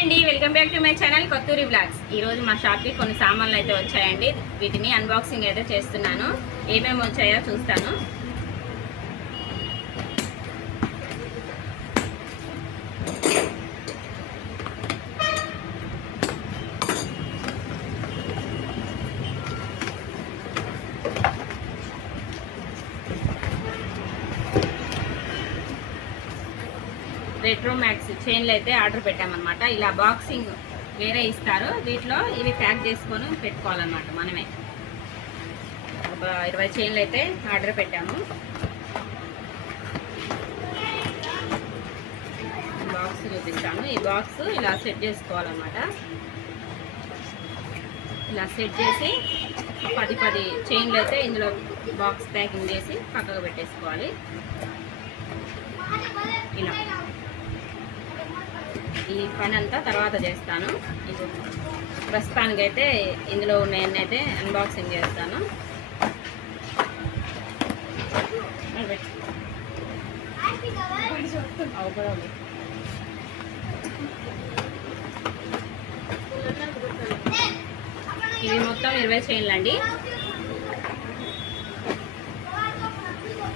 అండి, welcome back to my channel Kothuri blogs. ఈ రోజు మా షాప్కి కొన్ని సామాన్లు అయితే వచ్చాయండి. వీటిని అన్బాక్సింగ్ అయితే చేస్తున్నాను. ఏమేమి వచ్చాయో చూస్తాను. రెట్రో మ్యాక్స్ చైన్లు అయితే ఆర్డర్ పెట్టామన్నమాట. ఇలా బాక్సింగ్ వేరే ఇస్తారు, వీటిలో ఇవి ప్యాక్ చేసుకొని పెట్టుకోవాలన్నమాట. మనమే 20 చైన్లు అయితే ఆర్డర్ పెట్టాము. బాక్స్ చూపిస్తాను. ఈ బాక్స్ ఇలా సెట్ చేసుకోవాలన్నమాట. ఇలా సెట్ చేసి 10 చైన్లు అయితే ఇందులో బాక్స్ ప్యాకింగ్ చేసి పక్కకు పెట్టేసుకోవాలి. ఇలా ఈ పని అంతా తర్వాత చేస్తాను. ఇప్పుడు ప్రస్తుతానికైతే ఇందులో ఉన్నాయన్నీ అయితే అన్బాక్సింగ్ చేస్తాను. ఇవి మొత్తం 20 చైన్లు అండి.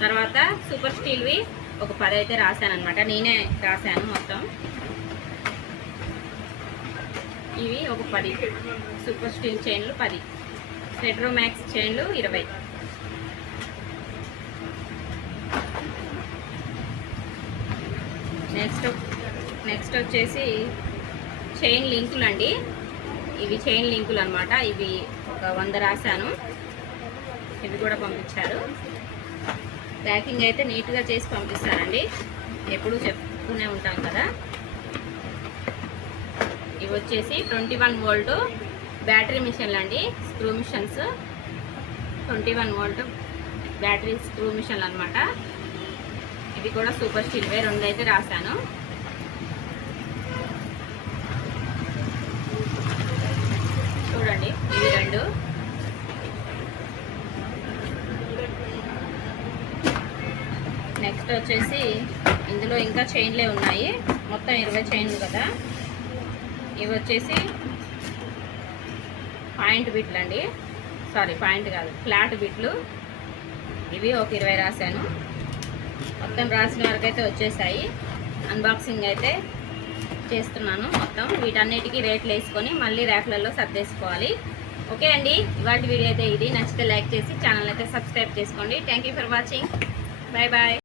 తర్వాత సూపర్ స్టీల్వి ఒక 10 అయితే రాశాను అనమాట. నేనే రాశాను మొత్తం. ఇవి ఒక 10 సూపర్ స్టీల్ చైన్లు 10, రెట్రో మ్యాక్స్ చైన్లు 20. నెక్స్ట్ వచ్చేసి చైన్ లింకులు అండి. ఇవి చైన్ లింకులు అనమాట. ఇవి ఒక 100 రాశాను. ఇవి కూడా పంపించారు. ప్యాకింగ్ అయితే నీట్గా చేసి పంపిస్తారండి. ఎప్పుడూ చెప్తూనే ఉంటాం కదా. ఇవి వచ్చేసి 21 వోల్ట్ బ్యాటరీ మిషన్లు అండి, screw machines. 21 volt battery screw మిషన్లు అనమాట. ఇవి కూడా సూపర్ స్టీల్ 2 అయితే రాశాను. చూడండి, ఇవి 2. నెక్స్ట్ వచ్చేసి ఇందులో ఇంకా చైన్లే ఉన్నాయి. మొత్తం 20 చైన్లు కదా. ఇవి వచ్చేసి పాయింట్ బిట్లు అండి. సారీ, పాయింట్ కాదు, ఫ్లాట్ బిట్లు. ఇవి ఒక 20 రాశాను. మొత్తం రాసిన వరకు అయితే వచ్చేసాయి. అన్బాక్సింగ్ అయితే చేస్తున్నాను మొత్తం. వీటన్నిటికీ రేట్లు వేసుకొని మళ్ళీ ర్యాక్లలో సర్దేసుకోవాలి. ఓకే అండి, ఇవాటి వీడియో అయితే ఇది. నచ్చితే లైక్ చేసి ఛానల్ అయితే సబ్స్క్రైబ్ చేసుకోండి. Thank you for watching. Bye bye.